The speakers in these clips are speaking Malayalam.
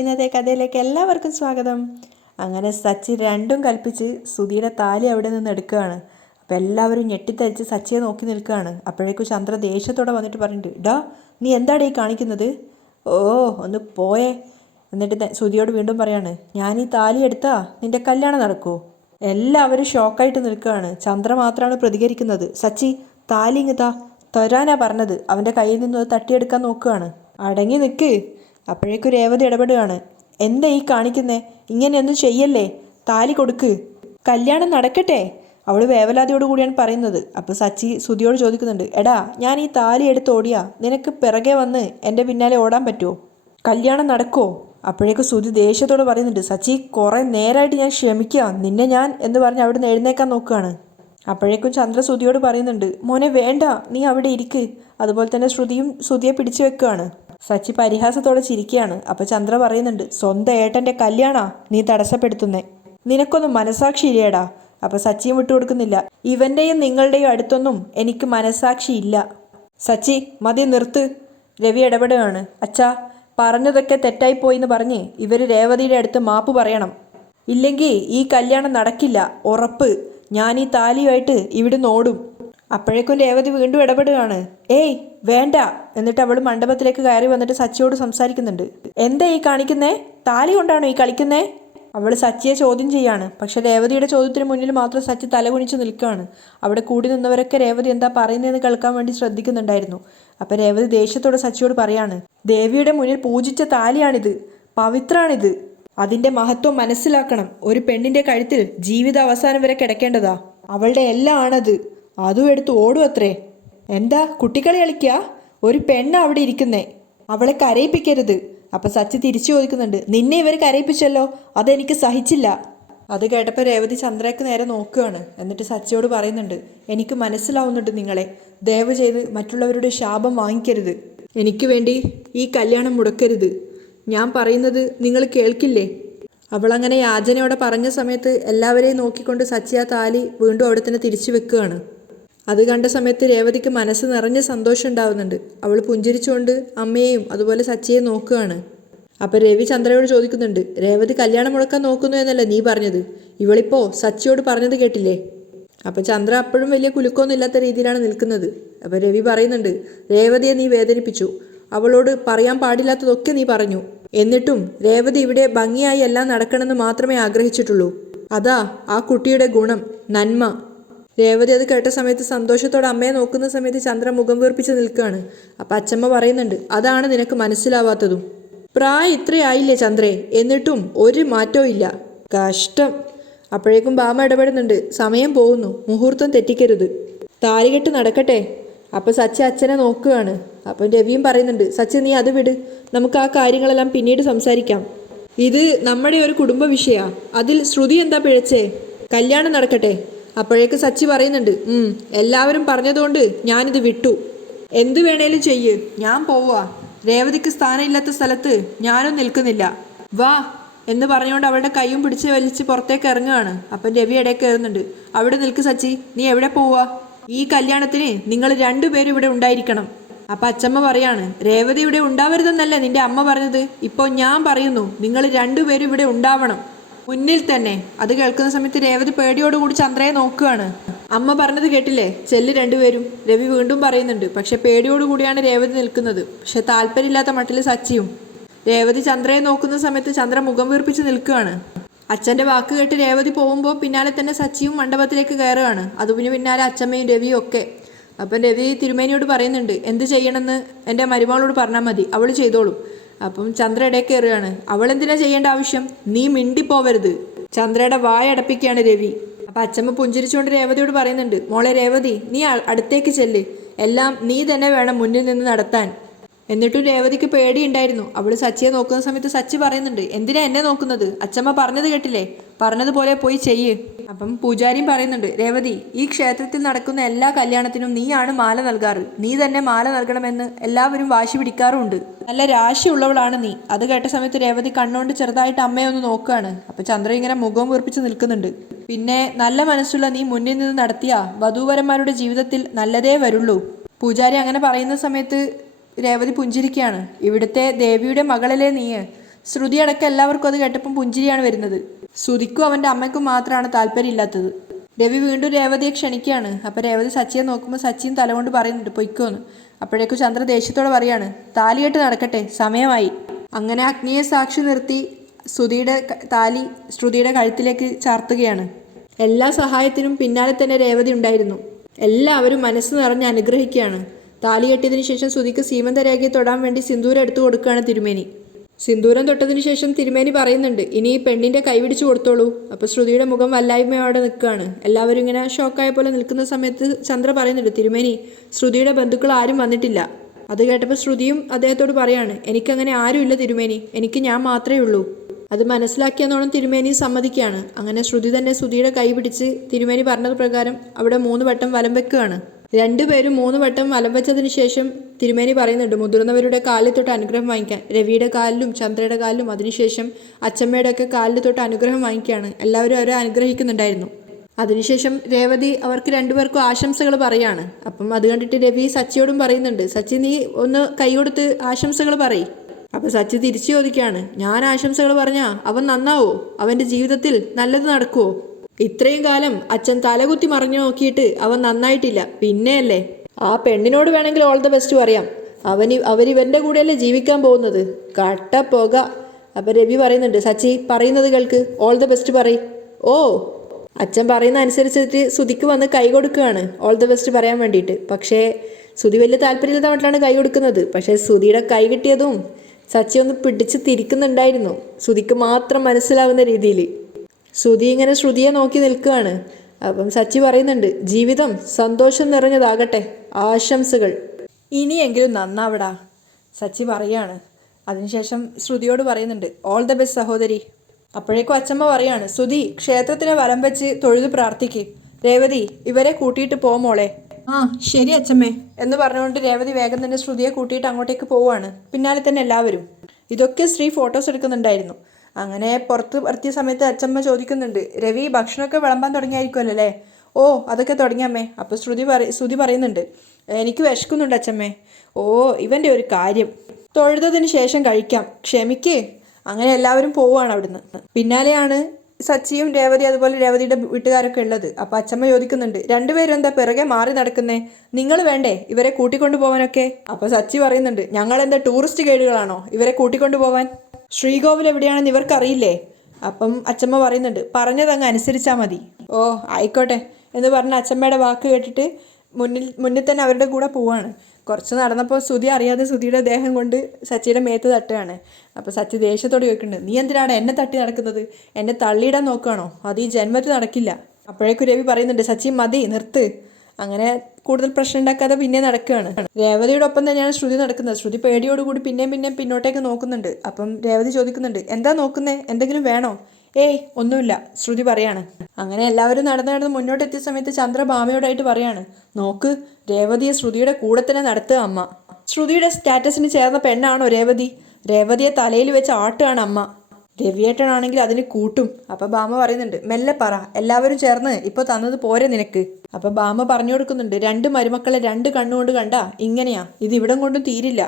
ഇന്നത്തെ കഥയിലേക്ക് എല്ലാവർക്കും സ്വാഗതം. അങ്ങനെ സച്ചി രണ്ടും കൽപ്പിച്ച് സുധിയുടെ താലി അവിടെ നിന്ന് എടുക്കുകയാണ്. അപ്പോൾ എല്ലാവരും ഞെട്ടിത്തരിച്ച് സച്ചിയെ നോക്കി നിൽക്കുകയാണ്. അപ്പോഴേക്കും ചന്ദ്ര ദേഷ്യത്തോടെ വന്നിട്ട് പറഞ്ഞിട്ട്, ഡാ നീ എന്താണ് ഈ കാണിക്കുന്നത്? ഓ ഒന്ന് പോയേ. എന്നിട്ട് സുധിയോട് വീണ്ടും പറയാണ്, ഞാൻ ഈ താലി എടുത്താ നിന്റെ കല്യാണം നടക്കുമോ? എല്ലാവരും ഷോക്കായിട്ട് നിൽക്കുകയാണ്. ചന്ദ്ര മാത്രമാണ് പ്രതികരിക്കുന്നത്. സച്ചി താലി ഇങ്ങത്താ തരാനാ പറഞ്ഞത്. അവൻ്റെ കയ്യിൽ നിന്ന് തട്ടിയെടുക്കാൻ നോക്കുകയാണ്. അടങ്ങി നിൽക്ക്. അപ്പോഴേക്കും രേവതി ഇടപെടുകയാണ്. എന്താ ഈ കാണിക്കുന്നേ? ഇങ്ങനെയൊന്നും ചെയ്യല്ലേ, താലി കൊടുക്ക്, കല്യാണം നടക്കട്ടെ. അവൾ വേവലാതിയോട് കൂടിയാണ് പറയുന്നത്. അപ്പോൾ സച്ചി സുധിയോട് ചോദിക്കുന്നുണ്ട്, എടാ ഞാൻ ഈ താലി എടുത്ത് ഓടിയാ നിനക്ക് പിറകെ വന്ന് എൻ്റെ പിന്നാലെ ഓടാൻ പറ്റുമോ? കല്യാണം നടക്കുമോ? അപ്പോഴേക്കും സുധി ദേഷ്യത്തോട് പറയുന്നുണ്ട്, സച്ചി കുറേ നേരമായിട്ട് ഞാൻ ക്ഷമിക്കുക നിന്നെ ഞാൻ എന്ന് പറഞ്ഞ് അവിടെ നിന്ന് എഴുന്നേക്കാൻ നോക്കുകയാണ്. അപ്പോഴേക്കും ചന്ദ്ര സുധിയോട് പറയുന്നുണ്ട്, മോനെ വേണ്ട, നീ അവിടെ ഇരിക്ക്. അതുപോലെ തന്നെ ശ്രുതിയും സുധിയെ പിടിച്ചു വെക്കുകയാണ്. സച്ചി പരിഹാസത്തോടെ ചിരിക്കുകയാണ്. അപ്പോൾ ചന്ദ്ര പറയുന്നുണ്ട്, സ്വന്തം ഏട്ടൻ്റെ കല്യാണാ നീ തടസ്സപ്പെടുത്തുന്നേ, നിനക്കൊന്നും മനസാക്ഷി ഇല്ലേടാ. അപ്പോൾ സച്ചിയും വിട്ടുകൊടുക്കുന്നില്ല. ഇവൻ്റെയും നിങ്ങളുടെയും അടുത്തൊന്നും എനിക്ക് മനസാക്ഷി ഇല്ല. സച്ചി മതി, നിർത്ത്. രവി ഇടപെടുകയാണ്. അച്ഛാ പറഞ്ഞതൊക്കെ തെറ്റായിപ്പോയി എന്ന് പറഞ്ഞ് ഇവർ രേവതിയുടെ അടുത്ത് മാപ്പ് പറയണം. ഇല്ലെങ്കിൽ ഈ കല്യാണം നടക്കില്ല, ഉറപ്പ്. ഞാൻ ഈ താലിയുമായിട്ട് ഇവിടുന്ന് ഓടും. അപ്പോഴേക്കും രേവതി വീണ്ടും ഇടപെടുകയാണ്. ഏയ് വേണ്ട. എന്നിട്ട് അവൾ മണ്ഡപത്തിലേക്ക് കയറി വന്നിട്ട് സച്ചിയോട് സംസാരിക്കുന്നുണ്ട്. എന്താ ഈ കാണിക്കുന്നേ? താലി കൊണ്ടാണോ ഈ കളിക്കുന്നേ? അവൾ സച്ചിയെ ചോദ്യം ചെയ്യാണ്. പക്ഷെ രേവതിയുടെ ചോദ്യത്തിന് മുന്നിൽ മാത്രം സച്ചി തലകുനിച്ച് നിൽക്കുകയാണ്. അവിടെ കൂടി നിന്നവരൊക്കെ രേവതി എന്താ പറയുന്നതെന്ന് കേൾക്കാൻ വേണ്ടി ശ്രദ്ധിക്കുന്നുണ്ടായിരുന്നു. അപ്പോൾ രേവതി ദേഷ്യത്തോടെ സച്ചിയോട് പറയാണ്, ദേവിയുടെ മുന്നിൽ പൂജിച്ച താലിയാണിത്, പവിത്രാണിത്. അതിൻ്റെ മഹത്വം മനസ്സിലാക്കണം. ഒരു പെണ്ണിൻ്റെ കഴുത്തിൽ ജീവിത അവസാനം വരെ കിടക്കേണ്ടതാ. അവളുടെ എല്ലാം ആണത്. അതും എടുത്ത് ഓടും അത്രേ. എന്താ കുട്ടികളി കളിക്കുക? ഒരു പെണ്ണ് അവിടെ ഇരിക്കുന്നേ, അവളെ കരയിപ്പിക്കരുത്. അപ്പം സച്ചി തിരിച്ചു ചോദിക്കുന്നുണ്ട്, നിന്നെ ഇവർ കരയിപ്പിച്ചല്ലോ, അതെനിക്ക് സഹിച്ചില്ല. അത് കേട്ടപ്പോൾ രേവതി ചന്ദ്രയ്ക്ക് നേരെ നോക്കുകയാണ്. എന്നിട്ട് സച്ചിയോട് പറയുന്നുണ്ട്, എനിക്ക് മനസ്സിലാവുന്നുണ്ട് നിങ്ങളെ. ദയവ് ചെയ്ത് മറ്റുള്ളവരുടെ ശാപം വാങ്ങിക്കരുത്. എനിക്ക് വേണ്ടി ഈ കല്യാണം മുടക്കരുത്. ഞാൻ പറയുന്നത് നിങ്ങൾ കേൾക്കില്ലേ? അവളങ്ങനെ യാചനയോടെ പറഞ്ഞ സമയത്ത് എല്ലാവരെയും നോക്കിക്കൊണ്ട് സച്ചി ആ താലി വീണ്ടും അവിടെ തന്നെ തിരിച്ചു വെക്കുകയാണ്. അത് കണ്ട സമയത്ത് രേവതിക്ക് മനസ്സ് നിറഞ്ഞ സന്തോഷം ഉണ്ടാവുന്നുണ്ട്. അവൾ പുഞ്ചിരിച്ചുകൊണ്ട് അമ്മയെയും അതുപോലെ സച്ചിയെ നോക്കുകയാണ്. അപ്പോൾ രവി ചന്ദ്രയോട് ചോദിക്കുന്നുണ്ട്, രേവതി കല്യാണം മുടക്കാൻ നോക്കുന്നു എന്നല്ല നീ പറഞ്ഞത്? ഇവളിപ്പോൾ സച്ചിയോട് പറഞ്ഞത് കേട്ടില്ലേ? അപ്പോൾ ചന്ദ്ര അപ്പോഴും വലിയ കുലുക്കമൊന്നും ഇല്ലാത്ത രീതിയിലാണ് നിൽക്കുന്നത്. അപ്പോൾ രവി പറയുന്നുണ്ട്, രേവതിയെ നീ വേദനിപ്പിച്ചു, അവളോട് പറയാൻ പാടില്ലാത്തതൊക്കെ നീ പറഞ്ഞു. എന്നിട്ടും രേവതി ഇവിടെ ഭംഗിയായി എല്ലാം നടക്കണമെന്ന് മാത്രമേ ആഗ്രഹിച്ചിട്ടുള്ളൂ. അതാ ആ കുട്ടിയുടെ ഗുണം, നന്മ. രേവതി അത് കേട്ട സമയത്ത് സന്തോഷത്തോടെ അമ്മയെ നോക്കുന്ന സമയത്ത് ചന്ദ്ര മുഖം വീർപ്പിച്ച് നിൽക്കുകയാണ്. അപ്പം അച്ചമ്മ പറയുന്നുണ്ട്, അതാണ് നിനക്ക് മനസ്സിലാവാത്തതും. പ്രായം ഇത്രയായില്ലേ ചന്ദ്രേ, എന്നിട്ടും ഒരു മാറ്റവും ഇല്ല, കഷ്ടം. അപ്പോഴേക്കും ബാമ ഇടപെടുന്നുണ്ട്, സമയം പോകുന്നു, മുഹൂർത്തം തെറ്റിക്കരുത്, താലികെട്ട് നടക്കട്ടെ. അപ്പം സച്ചി അച്ഛനെ നോക്കുകയാണ്. അപ്പം രവിയും പറയുന്നുണ്ട്, സച്ചി നീ അത് വിട്, നമുക്ക് ആ കാര്യങ്ങളെല്ലാം പിന്നീട് സംസാരിക്കാം. ഇത് നമ്മുടെ ഒരു കുടുംബ വിഷയമാണ്, അതിൽ ശ്രുതി എന്താ പിഴച്ചേ? കല്യാണം നടക്കട്ടെ. അപ്പോഴേക്ക് സച്ചി പറയുന്നുണ്ട്, എല്ലാവരും പറഞ്ഞതുകൊണ്ട് ഞാനിത് വിട്ടു. എന്ത് വേണേലും ചെയ്യ്, ഞാൻ പോവാ. രേവതിക്ക് സ്ഥാനമില്ലാത്ത സ്ഥലത്ത് ഞാനും നിൽക്കുന്നില്ല, വാ എന്ന് പറഞ്ഞുകൊണ്ട് അവളുടെ കൈയും പിടിച്ച് വലിച്ച് പുറത്തേക്ക് ഇറങ്ങുകയാണ്. അപ്പം രവി ഇടയ്ക്ക് കയറുന്നുണ്ട്. അവിടെ നിൽക്ക് സച്ചി, നീ എവിടെ പോവാ? ഈ കല്യാണത്തിന് നിങ്ങൾ രണ്ടുപേരും ഇവിടെ ഉണ്ടായിരിക്കണം. അപ്പം അച്ചമ്മ പറയാണ്, രേവതി ഇവിടെ ഉണ്ടാവരുതെന്നല്ലേ നിന്റെ അമ്മ പറഞ്ഞത്? ഇപ്പോൾ ഞാൻ പറയുന്നു, നിങ്ങൾ രണ്ടുപേരും ഇവിടെ ഉണ്ടാവണം, മുന്നിൽ തന്നെ. അത് കേൾക്കുന്ന സമയത്ത് രേവതി പേടിയോടുകൂടി ചന്ദ്രയെ നോക്കുകയാണ്. അമ്മ പറഞ്ഞത് കേട്ടില്ലേ, ചെല്ല് രണ്ടുപേരും. രവി വീണ്ടും പറയുന്നുണ്ട്. പക്ഷെ പേടിയോടുകൂടിയാണ് രേവതി നിൽക്കുന്നത്. പക്ഷെ താല്പര്യമില്ലാത്ത മട്ടിൽ സച്ചിയും. രേവതി ചന്ദ്രയെ നോക്കുന്ന സമയത്ത് ചന്ദ്ര മുഖം വീർപ്പിച്ച് നിൽക്കുകയാണ്. അച്ഛൻ്റെ വാക്ക് കേട്ട് രേവതി പോകുമ്പോൾ പിന്നാലെ തന്നെ സച്ചിയും മണ്ഡപത്തിലേക്ക് കയറുകയാണ്. അതിന് പിന്നാലെ അച്ഛമ്മയും രവിയും ഒക്കെ. അപ്പം രവി തിരുമേനിയോട് പറയുന്നുണ്ട്, എന്ത് ചെയ്യണമെന്ന് എൻ്റെ മരുമകളോട് പറഞ്ഞാൽ മതി, അവൾ ചെയ്തോളും. അപ്പം ചന്ദ്ര ഇടയ്ക്ക് കയറുകയാണ്. അവളെന്തിനാ ചെയ്യേണ്ട ആവശ്യം? നീ മിണ്ടിപ്പോവരുത്. ചന്ദ്രയുടെ വായ അടപ്പിക്കുകയാണ് രവി. അപ്പം അച്ഛമ്മ പുഞ്ചിരിച്ചുകൊണ്ട് രേവതിയോട് പറയുന്നുണ്ട്, മോളെ രേവതി, നീ അടുത്തേക്ക് ചെല്ല്, എല്ലാം നീ തന്നെ വേണം മുന്നിൽ നിന്ന് നടത്താൻ. എന്നിട്ടും രേവതിക്ക് പേടിയുണ്ടായിരുന്നു. അവൾ സച്ചിയെ നോക്കുന്ന സമയത്ത് സച്ചി പറയുന്നുണ്ട്, എന്തിനാ എന്നെ നോക്കുന്നത്? അച്ഛമ്മ പറഞ്ഞത് കേട്ടില്ലേ, പറഞ്ഞതുപോലെ പോയി ചെയ്യ്. അപ്പം പൂജാരിയും പറയുന്നുണ്ട്, രേവതി, ഈ ക്ഷേത്രത്തിൽ നടക്കുന്ന എല്ലാ കല്യാണത്തിനും നീയാണ് മാല നൽകാറ്, നീ തന്നെ മാല നൽകണമെന്ന് എല്ലാവരും വാശി പിടിക്കാറുമുണ്ട്. നല്ല രാശിയുള്ളവളാണ് നീ. അത് കേട്ട സമയത്ത് രേവതി കണ്ണുകൊണ്ട് ചെറുതായിട്ട് അമ്മയെ ഒന്ന് നോക്കുകയാണ്. അപ്പം ചന്ദ്ര ഇങ്ങനെ മുഖം വീർപ്പിച്ച് നിൽക്കുന്നുണ്ട്. പിന്നെ നല്ല മനസ്സുള്ള നീ മുന്നിൽ നിന്ന് നടത്തിയ വധൂവരന്മാരുടെ ജീവിതത്തിൽ നല്ലതേ വരുള്ളൂ. പൂജാരി അങ്ങനെ പറയുന്ന സമയത്ത് രേവതി പുഞ്ചിരിക്കുകയാണ്. ഇവിടുത്തെ ദേവിയുടെ മകളല്ലേ നീ? ശ്രുതി അടക്കം എല്ലാവർക്കും അത് കേട്ടപ്പം പുഞ്ചിരിയാണ് വരുന്നത്. ശ്രുതിക്കും അവൻ്റെ അമ്മയ്ക്കും മാത്രമാണ് താല്പര്യമില്ലാത്തത്. രവി വീണ്ടും രേവതിയെ ക്ഷണിക്കുകയാണ്. അപ്പോൾ രേവതി സച്ചിയെ നോക്കുമ്പോൾ സച്ചിയും തലകൊണ്ട് പറയുന്നുണ്ട് പൊയ്ക്കോന്ന്. അപ്പോഴേക്കും ചന്ദ്ര ദേഷ്യത്തോടെ പറയാണ്, താലികെട്ട് നടക്കട്ടെ, സമയമായി. അങ്ങനെ അഗ്നിയെ സാക്ഷി നിർത്തി താലി ശ്രുതിയുടെ കഴുത്തിലേക്ക് ചാർത്തുകയാണ്. എല്ലാ സഹായത്തിനും പിന്നാലെ തന്നെ രേവതി ഉണ്ടായിരുന്നു. എല്ലാവരും മനസ്സ് നിറഞ്ഞ് അനുഗ്രഹിക്കുകയാണ്. താലി കെട്ടിയതിനു ശേഷം ശ്രുതിക്ക് സീമന്തരേഖയെ തൊടാൻ വേണ്ടി സിന്ദൂരം എടുത്തു കൊടുക്കുകയാണ് തിരുമേനി. സിന്ദൂരം തൊട്ടതിനു ശേഷം തിരുമേനി പറയുന്നുണ്ട്, ഇനി ഈ പെണ്ണിൻ്റെ കൈപിടിച്ച് കൊടുത്തോളൂ. അപ്പോൾ ശ്രുതിയുടെ മുഖം വല്ലായ്മയോടെ നിൽക്കുകയാണ്. എല്ലാവരും ഇങ്ങനെ ഷോക്കായ പോലെ നിൽക്കുന്ന സമയത്ത് ചന്ദ്ര പറയുന്നുണ്ട്, തിരുമേനി, ശ്രുതിയുടെ ബന്ധുക്കൾ ആരും വന്നിട്ടില്ല. അത് കേട്ടപ്പോൾ ശ്രുതിയും അദ്ദേഹത്തോട് പറയാണ്, എനിക്കങ്ങനെ ആരുമില്ല തിരുമേനി, എനിക്ക് ഞാൻ മാത്രമേ ഉള്ളൂ. അത് മനസ്സിലാക്കിയെന്നോണം തിരുമേനി സമ്മതിക്കുകയാണ്. അങ്ങനെ ശ്രുതി തന്നെ ശ്രുതിയുടെ കൈ പിടിച്ച് തിരുമേനി പറഞ്ഞത് പ്രകാരം അവിടെ 3 വട്ടം വലം വെക്കുകയാണ്. രണ്ടുപേരും 3 വട്ടം വലം വെച്ചതിന് ശേഷം തിരുമേനി പറയുന്നുണ്ട്, മുതിർന്നവരുടെ കാലിൽ തൊട്ട് അനുഗ്രഹം വാങ്ങിക്കാൻ. രവിയുടെ കാലിലും ചന്ദ്രയുടെ കാലിലും അതിനുശേഷം അച്ചമ്മയുടെ ഒക്കെ കാലിൽ തൊട്ട് അനുഗ്രഹം വാങ്ങിക്കുകയാണ്. എല്ലാവരും അവരെ അനുഗ്രഹിക്കുന്നുണ്ടായിരുന്നു. അതിനുശേഷം രേവതി അവർക്ക് രണ്ടുപേർക്കും ആശംസകൾ പറയാണ്. അപ്പം അത് കണ്ടിട്ട് രവി സച്ചിയോടും പറയുന്നുണ്ട്, സച്ചി നീ ഒന്ന് കൈ കൊടുത്ത് ആശംസകൾ പറയും. അപ്പോൾ സച്ചി തിരിച്ചു ചോദിക്കുകയാണ്, ഞാൻ ആശംസകൾ പറഞ്ഞാൽ അവൻ നന്നാവോ? അവൻ്റെ ജീവിതത്തിൽ നല്ലത് നടക്കുമോ? ഇത്രയും കാലം അച്ഛൻ തലകുത്തി മറിഞ്ഞു നോക്കിയിട്ട് അവൻ നന്നായിട്ടില്ല, പിന്നെയല്ലേ ആ പെണ്ണിനോട് വേണമെങ്കിൽ ഓൾ ദ ബെസ്റ്റ് പറയാം. അവരിവൻ്റെ കൂടെയല്ലേ ജീവിക്കാൻ പോകുന്നത്, കട്ടപ്പോക. അപ്പം രവി പറയുന്നുണ്ട്, സച്ചി പറയുന്നത് കേൾക്ക്, ഓൾ ദ ബെസ്റ്റ് പറയും. ഓ, അച്ഛൻ പറയുന്ന അനുസരിച്ചിട്ട് ശ്രുതിക്ക് വന്ന് കൈ കൊടുക്കുകയാണ് ഓൾ ദ ബെസ്റ്റ് പറയാൻ വേണ്ടിയിട്ട്. പക്ഷേ ശ്രുതി വലിയ താല്പര്യമില്ലാത്ത മട്ടിലാണ് കൈ കൊടുക്കുന്നത്. പക്ഷേ ശ്രുതിയുടെ കൈ കിട്ടിയതും സച്ചി ഒന്ന് പിടിച്ച് തിരിക്കുന്നുണ്ടായിരുന്നു, ശ്രുതിക്ക് മാത്രം മനസ്സിലാവുന്ന രീതിയിൽ. ശ്രുതി ഇങ്ങനെ ശ്രുതിയെ നോക്കി നിൽക്കുകയാണ്. അപ്പം സച്ചി പറയുന്നുണ്ട്, ജീവിതം സന്തോഷം നിറഞ്ഞതാകട്ടെ, ആശംസകൾ. ഇനിയെങ്കിലും നന്നാവടാ, സച്ചി പറയാണ്. അതിനുശേഷം ശ്രുതിയോട് പറയുന്നുണ്ട്, ഓൾ ദ ബെസ്റ്റ് സഹോദരി. അപ്പോഴേക്കും അച്ചമ്മ പറയാണ്, ശ്രുതി ക്ഷേത്രത്തിനെ വലം വെച്ച് തൊഴുത് പ്രാർത്ഥിക്ക്. രേവതി ഇവരെ കൂട്ടിയിട്ട് മോളെ. ആ ശരി അച്ചമ്മേ എന്ന് പറഞ്ഞുകൊണ്ട് രേവതി വേഗം തന്നെ ശ്രുതിയെ കൂട്ടിയിട്ട് അങ്ങോട്ടേക്ക് പോവുകയാണ്. പിന്നാലെ തന്നെ എല്ലാവരും. ഇതൊക്കെ ശ്രീ ഫോട്ടോസ് എടുക്കുന്നുണ്ടായിരുന്നു. അങ്ങനെ പുറത്ത് എത്തിയ സമയത്ത് അച്ചമ്മ ചോദിക്കുന്നുണ്ട്, രവി ഭക്ഷണമൊക്കെ വിളമ്പാൻ തുടങ്ങിയായിരിക്കുമല്ലോ അല്ലേ? ഓ അതൊക്കെ തുടങ്ങിയമ്മേ. അപ്പോൾ ശ്രുതി പറയുന്നുണ്ട്, എനിക്ക് വിശക്കുന്നുണ്ട് അച്ചമ്മേ. ഓ ഇവൻ്റെ ഒരു കാര്യം, തൊഴുതതിന് ശേഷം കഴിക്കാം, ക്ഷമിക്ക്. അങ്ങനെ എല്ലാവരും പോവുകയാണ് അവിടുന്ന്. പിന്നാലെയാണ് സച്ചിയും രേവതി അതുപോലെ രേവതിയുടെ വീട്ടുകാരൊക്കെ ഉള്ളത്. അപ്പോൾ അച്ചമ്മ ചോദിക്കുന്നുണ്ട്, രണ്ടുപേരും എന്താ പിറകെ മാറി നടക്കുന്നേ? നിങ്ങൾ വേണ്ടേ ഇവരെ കൂട്ടിക്കൊണ്ടു പോകാനൊക്കെ? അപ്പോൾ സച്ചി പറയുന്നുണ്ട്, ഞങ്ങളെന്താ ടൂറിസ്റ്റ് ഗൈഡുകളാണോ ഇവരെ കൂട്ടിക്കൊണ്ടു പോവാൻ? ശ്രീകോവിൽ എവിടെയാണെന്ന് ഇവർക്കറിയില്ലേ? അപ്പം അച്ചമ്മ പറയുന്നുണ്ട്, പറഞ്ഞതങ്ങ് അനുസരിച്ചാൽ മതി. ഓ ആയിക്കോട്ടെ എന്ന് പറഞ്ഞ അച്ചമ്മയുടെ വാക്ക് കേട്ടിട്ട് മുന്നിൽ തന്നെ അവരുടെ കൂടെ പോവാണ്. കുറച്ച് നടന്നപ്പോൾ ശ്രുതി അറിയാതെ ശ്രുതിയുടെ ദേഹം കൊണ്ട് സച്ചിയുടെ മേത്ത് തട്ടുകയാണ്. അപ്പോൾ സച്ചി ദേഷ്യത്തോട് ചോദിക്കുന്നുണ്ട്, നീ എന്തിനാണ് എന്നെ തട്ടി നടക്കുന്നത്? എന്നെ തള്ളിയിടാൻ നോക്കുകയാണോ? അത് ഈ ജന്മത്തിൽ നടക്കില്ല. അപ്പോഴേക്കും രവി പറയുന്നുണ്ട്, സച്ചി മതി നിർത്ത്. അങ്ങനെ കൂടുതൽ പ്രശ്നം ഉണ്ടാക്കാതെ പിന്നെ നടക്കുകയാണ്. രേവതിയുടെ ഒപ്പം തന്നെയാണ് ശ്രുതി നടക്കുന്നത്. ശ്രുതി പേടിയോടുകൂടി പിന്നെയും പിന്നോട്ടേക്ക് നോക്കുന്നുണ്ട്. അപ്പം രേവതി ചോദിക്കുന്നുണ്ട്, എന്താ നോക്കുന്നേ? എന്തെങ്കിലും വേണോ? ഏയ് ഒന്നുമില്ല, ശ്രുതി പറയാണ്. അങ്ങനെ എല്ലാവരും നടന്ന് മുന്നോട്ടെത്തിയ സമയത്ത് ചന്ദ്ര ഭാമയോടായിട്ട് പറയാണ്, നോക്ക് രേവതിയെ ശ്രുതിയുടെ കൂടെ തന്നെ നടത്തുക അമ്മ. ശ്രുതിയുടെ സ്റ്റാറ്റസിന് ചേർന്ന പെണ്ണാണോ രേവതി? രേവതിയെ തലയിൽ വെച്ച് ആട്ടുകയാണ് അമ്മ. രവിയേട്ടനാണെങ്കിൽ അതിന് കൂട്ടും. അപ്പോൾ ഭാമ പറയുന്നുണ്ട്, മെല്ലെ പറ, എല്ലാവരും ചേർന്ന് ഇപ്പോൾ തന്നത് പോരെ നിനക്ക്? അപ്പോൾ ഭാമ പറഞ്ഞു കൊടുക്കുന്നുണ്ട്, 2 മരുമക്കളെ 2 കണ്ണുകൊണ്ട് കണ്ടാ ഇങ്ങനെയാ, ഇത് ഇവിടം കൊണ്ടും തീരില്ല.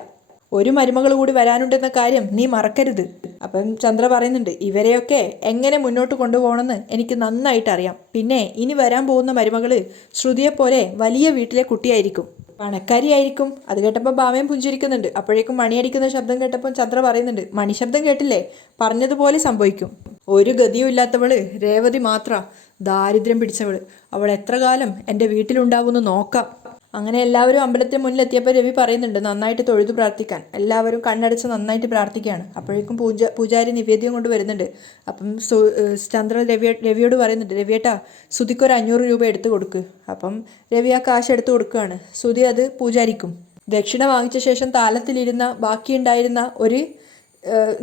ഒരു മരുമകൾ കൂടി വരാനുണ്ടെന്ന കാര്യം നീ മറക്കരുത്. അപ്പം ചന്ദ്ര പറയുന്നുണ്ട്, ഇവരെയൊക്കെ എങ്ങനെ മുന്നോട്ട് കൊണ്ടുപോകണമെന്ന് എനിക്ക് നന്നായിട്ട് അറിയാം. പിന്നെ ഇനി വരാൻ പോകുന്ന മരുമകൾ ശ്രുതിയെപ്പോലെ വലിയ വീട്ടിലെ കുട്ടിയായിരിക്കും, പണക്കാരിയായിരിക്കും. അത് കേട്ടപ്പോൾ ഭാമയും പുഞ്ചിരിക്കുന്നുണ്ട്. അപ്പോഴേക്കും മണിയടിക്കുന്ന ശബ്ദം കേട്ടപ്പോൾ ചന്ദ്ര പറയുന്നുണ്ട്, മണി ശബ്ദം കേട്ടില്ലേ? പറഞ്ഞതുപോലെ സംഭവിക്കും. ഒരു ഗതിയും ഇല്ലാത്തവള് രേവതി മാത്ര, ദാരിദ്ര്യം പിടിച്ചവള്. അവൾ എത്ര കാലം എൻ്റെ വീട്ടിലുണ്ടാവുമെന്ന് നോക്കാം. അങ്ങനെ എല്ലാവരും അമ്പലത്തിന് മുന്നിലെത്തിയപ്പോൾ രവി പറയുന്നുണ്ട്, നന്നായിട്ട് തൊഴുതു പ്രാർത്ഥിക്കാൻ. എല്ലാവരും കണ്ണടച്ച് നന്നായിട്ട് പ്രാർത്ഥിക്കുകയാണ്. അപ്പോഴേക്കും പൂജാരി നിവേദ്യം കൊണ്ട് വരുന്നുണ്ട്. അപ്പം ചന്ദ്ര രവിയോട് പറയുന്നുണ്ട്, രവിയേട്ടാ ശ്രുതിക്ക് ഒരു 500 രൂപ എടുത്ത് കൊടുക്ക്. അപ്പം രവി ആ കാശ് എടുത്ത് കൊടുക്കുകയാണ്. ശ്രുതി അത് പൂജാരിക്കും. ദക്ഷിണ വാങ്ങിച്ച ശേഷം താലത്തിലിരുന്ന ബാക്കിയുണ്ടായിരുന്ന ഒരു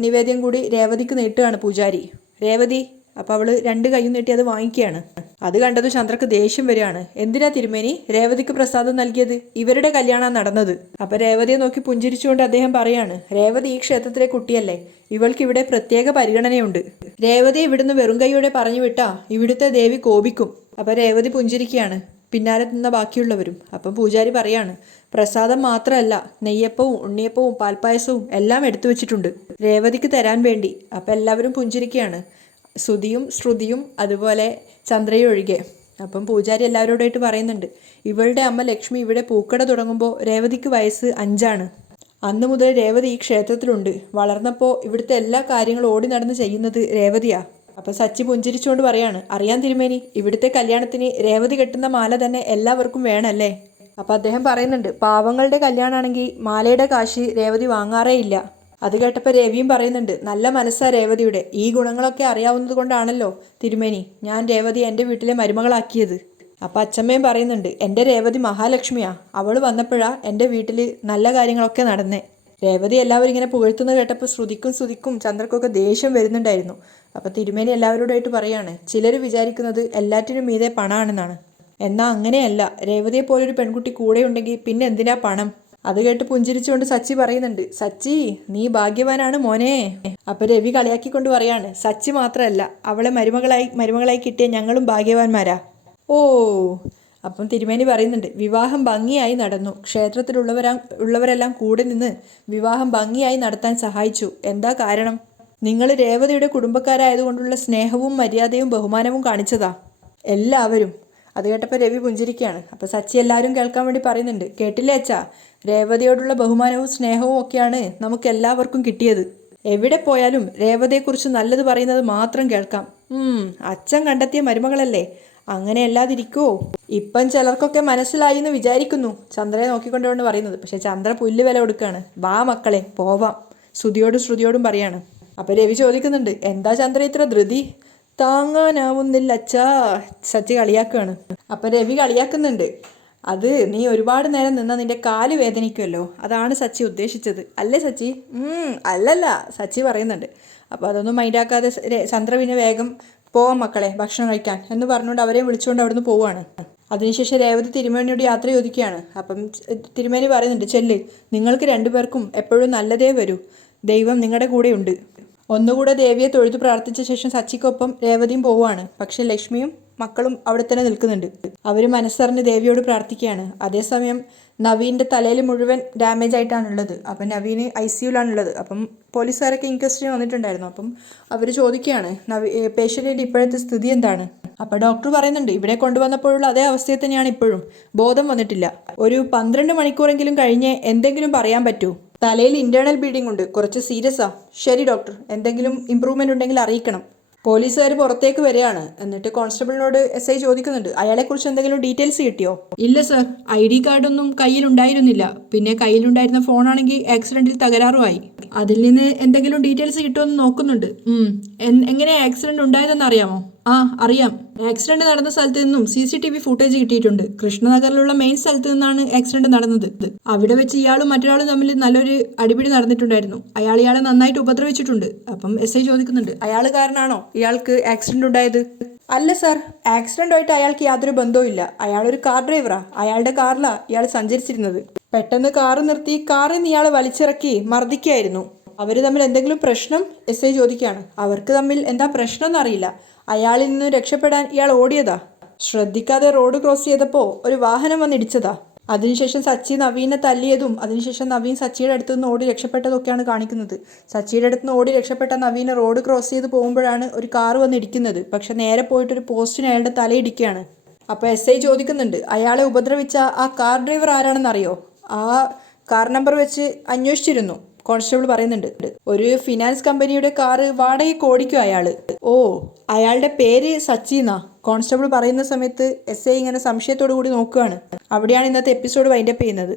നിവേദ്യം കൂടി രേവതിക്ക് നീട്ടുകയാണ് പൂജാരി. രേവതി. അപ്പോൾ അവൾ 2 കൈയും നീട്ടി അത് വാങ്ങിക്കുകയാണ്. അത് കണ്ടത് ചന്ദ്രക്ക് ദേഷ്യം വരികയാണ്. എന്തിനാ തിരുമേനി രേവതിക്ക് പ്രസാദം നൽകിയത്? ഇവരുടെ കല്യാണം നടന്നത്. അപ്പോൾ രേവതിയെ നോക്കി പുഞ്ചിരിച്ചുകൊണ്ട് അദ്ദേഹം പറയാണ്, രേവതി ഈ ക്ഷേത്രത്തിലെ കുട്ടിയല്ലേ, ഇവൾക്ക് ഇവിടെ പ്രത്യേക പരിഗണനയുണ്ട്. രേവതി ഇവിടുന്ന് വെറും കൈയോടെ പറഞ്ഞു വിട്ടാ ഇവിടുത്തെ ദേവി കോപിക്കും. അപ്പോൾ രേവതി പുഞ്ചിരിക്കുകയാണ്. പിന്നാലെ നിന്ന ബാക്കിയുള്ളവരും. അപ്പം പൂജാരി പറയാണ്, പ്രസാദം മാത്രമല്ല, നെയ്യപ്പവും ഉണ്ണിയപ്പവും പാൽപ്പായസവും എല്ലാം എടുത്തു വെച്ചിട്ടുണ്ട് രേവതിക്ക് തരാൻ വേണ്ടി. അപ്പം എല്ലാവരും പുഞ്ചിരിക്കുകയാണ്, ശ്രുതിയും ശ്രുതിയും അതുപോലെ ചന്ദ്രയും ഒഴികെ. അപ്പം പൂജാരി എല്ലാവരോടായിട്ട് പറയുന്നുണ്ട്, ഇവളുടെ അമ്മ ലക്ഷ്മി ഇവിടെ പൂക്കട തുടങ്ങുമ്പോൾ രേവതിക്ക് വയസ്സ് 5 അന്ന് മുതൽ രേവതി ഈ ക്ഷേത്രത്തിലുണ്ട്. വളർന്നപ്പോൾ ഇവിടുത്തെ എല്ലാ കാര്യങ്ങളും ഓടി നടന്ന് ചെയ്യുന്നത് രേവതിയാ. അപ്പം സച്ചി പുഞ്ചിരിച്ചുകൊണ്ട് പറയാണ്, അറിയാൻ തിരുമേനി, ഇവിടുത്തെ കല്യാണത്തിന് രേവതി കെട്ടുന്ന മാല തന്നെ എല്ലാവർക്കും വേണമല്ലേ? അപ്പം അദ്ദേഹം പറയുന്നുണ്ട്, പാവങ്ങളുടെ കല്യാണമാണെങ്കിൽ മാലയുടെ കാശ് രേവതി വാങ്ങാറേ ഇല്ല. അത് കേട്ടപ്പോൾ രവിയും പറയുന്നുണ്ട്, നല്ല മനസ്സാ രേവതിയുടെ. ഈ ഗുണങ്ങളൊക്കെ അറിയാവുന്നത് കൊണ്ടാണല്ലോ തിരുമേനി ഞാൻ രേവതി എൻ്റെ വീട്ടിലെ മരുമകളാക്കിയത്. അപ്പം അച്ഛമ്മയും പറയുന്നുണ്ട്, എൻ്റെ രേവതി മഹാലക്ഷ്മിയാ. അവൾ വന്നപ്പോഴാ എൻ്റെ വീട്ടിൽ നല്ല കാര്യങ്ങളൊക്കെ നടന്നേ. രേവതി എല്ലാവരും ഇങ്ങനെ പുകഴ്ത്തുന്നത് കേട്ടപ്പോൾ ശ്രുതിക്കും ചന്ദ്രക്കൊക്കെ ദേഷ്യം വരുന്നുണ്ടായിരുന്നു. അപ്പം തിരുമേനി എല്ലാവരോടായിട്ട് പറയാണ്, ചിലർ വിചാരിക്കുന്നത് എല്ലാറ്റിനും മീതെ പണമാണെന്നാണ്. എന്നാൽ അങ്ങനെയല്ല. രേവതിയെ പോലൊരു പെൺകുട്ടി കൂടെ ഉണ്ടെങ്കിൽ പിന്നെ എന്തിനാ പണം? അത് കേട്ട് പുഞ്ചിരിച്ചുകൊണ്ട് സച്ചി പറയുന്നുണ്ട്, സച്ചി നീ ഭാഗ്യവാനാണ് മോനെ. അപ്പം രവി കളിയാക്കിക്കൊണ്ട് പറയാണ്, സച്ചി മാത്രമല്ല, അവളെ മരുമകളായി കിട്ടിയ ഞങ്ങളും ഭാഗ്യവാന്മാരാ. ഓ. അപ്പം തിരുമേനി പറയുന്നുണ്ട്, വിവാഹം ഭംഗിയായി നടന്നു. ക്ഷേത്രത്തിലുള്ളവരെല്ലാം കൂടെ നിന്ന് വിവാഹം ഭംഗിയായി നടത്താൻ സഹായിച്ചു. എന്താ കാരണം? നിങ്ങൾ രേവതിയുടെ കുടുംബക്കാരായതുകൊണ്ടുള്ള സ്നേഹവും മര്യാദയും ബഹുമാനവും കാണിച്ചതാ എല്ലാവരും. അത് കേട്ടപ്പോൾ രവി പുഞ്ചിരിക്കുകയാണ്. അപ്പോൾ സച്ചി എല്ലാവരും കേൾക്കാൻ വേണ്ടി പറയുന്നുണ്ട്, കേട്ടില്ലേ അച്ഛാ, രേവതിയോടുള്ള ബഹുമാനവും സ്നേഹവും ഒക്കെയാണ് നമുക്ക് എല്ലാവർക്കും കിട്ടിയത്. എവിടെ പോയാലും രേവതിയെക്കുറിച്ച് നല്ലത് പറയുന്നത് മാത്രം കേൾക്കാം. അച്ഛൻ കണ്ടെത്തിയ മരുമകളല്ലേ, അങ്ങനെ അല്ലാതിരിക്കുമോ? ഇപ്പം ചിലർക്കൊക്കെ മനസ്സിലായി എന്ന് വിചാരിക്കുന്നു. ചന്ദ്രയെ നോക്കിക്കൊണ്ടുകൊണ്ട് പറയുന്നത്. പക്ഷെ ചന്ദ്ര പുല്ല് വില കൊടുക്കുകയാണ്. വാ മക്കളെ പോവാം, ശ്രുതിയോടും പറയാണ്. അപ്പം രവി ചോദിക്കുന്നുണ്ട്, എന്താ ചന്ദ്ര ഇത്ര ധൃതി? താങ്ങാനാവുന്നില്ല അച്ഛാ. സച്ചി കളിയാക്കുകയാണ്. അപ്പം രവി കളിയാക്കുന്നുണ്ട്, അത് നീ ഒരുപാട് നേരം നിന്നാൽ നിന്റെ കാല് വേദനിക്കുമല്ലോ, അതാണ് സച്ചി ഉദ്ദേശിച്ചത് അല്ലേ സച്ചി? അല്ലല്ല, സച്ചി പറയുന്നുണ്ട്. അപ്പോൾ അതൊന്നും മൈൻഡാക്കാതെ ചന്ദ്ര പിന്നെ വേഗം പോവാം മക്കളെ ഭക്ഷണം കഴിക്കാൻ എന്ന് പറഞ്ഞുകൊണ്ട് അവരെ വിളിച്ചുകൊണ്ട് അവിടുന്ന് പോവുകയാണ്. അതിനുശേഷം രേവതി തിരുമേനിയോട് യാത്ര ചോദിക്കുകയാണ്. അപ്പം തിരുമേനി പറയുന്നുണ്ട്, ചെല്ല്, നിങ്ങൾക്ക് രണ്ടുപേർക്കും എപ്പോഴും നല്ലതേ വരൂ, ദൈവം നിങ്ങളുടെ കൂടെയുണ്ട്. ഒന്നുകൂടെ ദേവിയെ തൊഴുതു പ്രാർത്ഥിച്ച ശേഷം സച്ചിക്കൊപ്പം രേവതിയും പോവുകയാണ്. പക്ഷെ ലക്ഷ്മിയും മക്കളും അവിടെ തന്നെ നിൽക്കുന്നുണ്ട്. അവർ മനസ്സറിഞ്ഞ് ദേവിയോട് പ്രാർത്ഥിക്കുകയാണ്. അതേസമയം നവീൻ്റെ തലയിൽ മുഴുവൻ ഡാമേജ് ആയിട്ടാണുള്ളത്. അപ്പം നവീന് ICUലാണുള്ളത്. അപ്പം പോലീസുകാരൊക്കെ ഇൻക്വസ്റ്റിന് വന്നിട്ടുണ്ടായിരുന്നു. അപ്പം അവർ ചോദിക്കുകയാണ്, പേഷ്യൻറ്റിൻ്റെ ഇപ്പോഴത്തെ സ്ഥിതി എന്താണ്? അപ്പോൾ ഡോക്ടർ പറയുന്നുണ്ട്, ഇവിടെ കൊണ്ടുവന്നപ്പോഴുള്ള അതേ അവസ്ഥയിൽ തന്നെയാണ് ഇപ്പോഴും, ബോധം വന്നിട്ടില്ല. ഒരു 12 മണിക്കൂറെങ്കിലും കഴിഞ്ഞ് എന്തെങ്കിലും പറയാൻ പറ്റൂ. തലയിൽ ഇൻറ്റേർണൽ ബ്ലീഡിംഗ് ഉണ്ട്, കുറച്ച് സീരിയസാ. ശരി ഡോക്ടർ, എന്തെങ്കിലും ഇമ്പ്രൂവ്മെൻ്റ് ഉണ്ടെങ്കിൽ അറിയിക്കണം. പോലീസുകാർ പുറത്തേക്ക് വരികയാണ്. എന്നിട്ട് കോൺസ്റ്റബിളിനോട് SI ചോദിക്കുന്നുണ്ട്, അയാളെക്കുറിച്ച് എന്തെങ്കിലും ഡീറ്റെയിൽസ് കിട്ടിയോ? ഇല്ല സർ, ID കാർഡൊന്നും കയ്യിലുണ്ടായിരുന്നില്ല. പിന്നെ കയ്യിലുണ്ടായിരുന്ന ഫോണാണെങ്കിൽ ആക്സിഡൻറ്റിൽ തകരാറുമായി. അതിൽ നിന്ന് എന്തെങ്കിലും ഡീറ്റെയിൽസ് കിട്ടുമെന്ന് നോക്കുന്നുണ്ട്. എങ്ങനെ ആക്സിഡൻറ്റ് ഉണ്ടായതെന്ന് അറിയാമോ? അറിയാം. ആക്സിഡന്റ് നടന്ന സ്ഥലത്ത് നിന്നും CCTV ഫുട്ടേജ് കിട്ടിയിട്ടുണ്ട്. കൃഷ്ണനഗറിലുള്ള മെയിൻ സ്ഥലത്ത് നിന്നാണ് ആക്സിഡന്റ് നടന്നത്. അവിടെ വെച്ച് ഇയാളും മറ്റൊരാളും തമ്മിൽ നല്ലൊരു അടിപിടി നടന്നിട്ടുണ്ടായിരുന്നു. ഇയാളെ നന്നായിട്ട് ഉപദ്രവിച്ചിട്ടുണ്ട്. അപ്പം SI ചോദിക്കുന്നുണ്ട്, അയാൾ കാരണമാണോ ഇയാൾക്ക് ആക്സിഡന്റ് ഉണ്ടായത്? അല്ല സാർ, ആക്സിഡന്റുമായിട്ട് അയാൾക്ക് യാതൊരു ബന്ധവും ഇല്ല. അയാളൊരു കാർ ഡ്രൈവറാ. അയാളുടെ കാറിലാണ് ഇയാൾ സഞ്ചരിച്ചിരുന്നത്. പെട്ടെന്ന് കാറ് നിർത്തി കാറിൽ നിന്ന് ഇയാൾ വലിച്ചിറക്കി മർദ്ദിക്കുകയായിരുന്നു. അവർ തമ്മിൽ എന്തെങ്കിലും പ്രശ്നം? SI ചോദിക്കുകയാണ്. അവർക്ക് തമ്മിൽ എന്താ പ്രശ്നം എന്നറിയില്ല. അയാളിൽ നിന്ന് രക്ഷപ്പെടാൻ ഇയാൾ ഓടിയതാ. ശ്രദ്ധിക്കാതെ റോഡ് ക്രോസ് ചെയ്തപ്പോൾ ഒരു വാഹനം വന്നിടിച്ചതാ. അതിനുശേഷം സച്ചി നവീനെ തല്ലിയതും അതിനുശേഷം നവീൻ സച്ചിയുടെ അടുത്ത് നിന്ന് ഓടി രക്ഷപ്പെട്ടതൊക്കെയാണ് കാണിക്കുന്നത്. സച്ചിയുടെ അടുത്ത് നിന്ന് ഓടി രക്ഷപ്പെട്ട നവീനെ റോഡ് ക്രോസ് ചെയ്ത് പോകുമ്പോഴാണ് ഒരു കാറ് വന്ന് ഇടിക്കുന്നത്. പക്ഷെ നേരെ പോയിട്ടൊരു പോസ്റ്റിന് അയാളുടെ തലയിടിക്കുകയാണ്. അപ്പോൾ SI ചോദിക്കുന്നുണ്ട്, അയാളെ ഉപദ്രവിച്ച ആ കാർ ഡ്രൈവർ ആരാണെന്നറിയോ? ആ കാർ നമ്പർ വെച്ച് അന്വേഷിച്ചിരുന്നു. കോൺസ്റ്റബിൾ പറയുന്നുണ്ട്, ഒരു ഫിനാൻസ് കമ്പനിയുടെ കാറ് വാടകയ്ക്ക് ഓടിക്കും അയാൾ. ഓ, അയാളുടെ പേര് സച്ചി എന്നാ കോൺസ്റ്റബിൾ പറയുന്ന സമയത്ത് SI ഇങ്ങനെ സംശയത്തോടു കൂടി നോക്കുകയാണ്. അവിടെയാണ് ഇന്നത്തെ എപ്പിസോഡ് വൈൻഡപ്പ് ചെയ്യുന്നത്.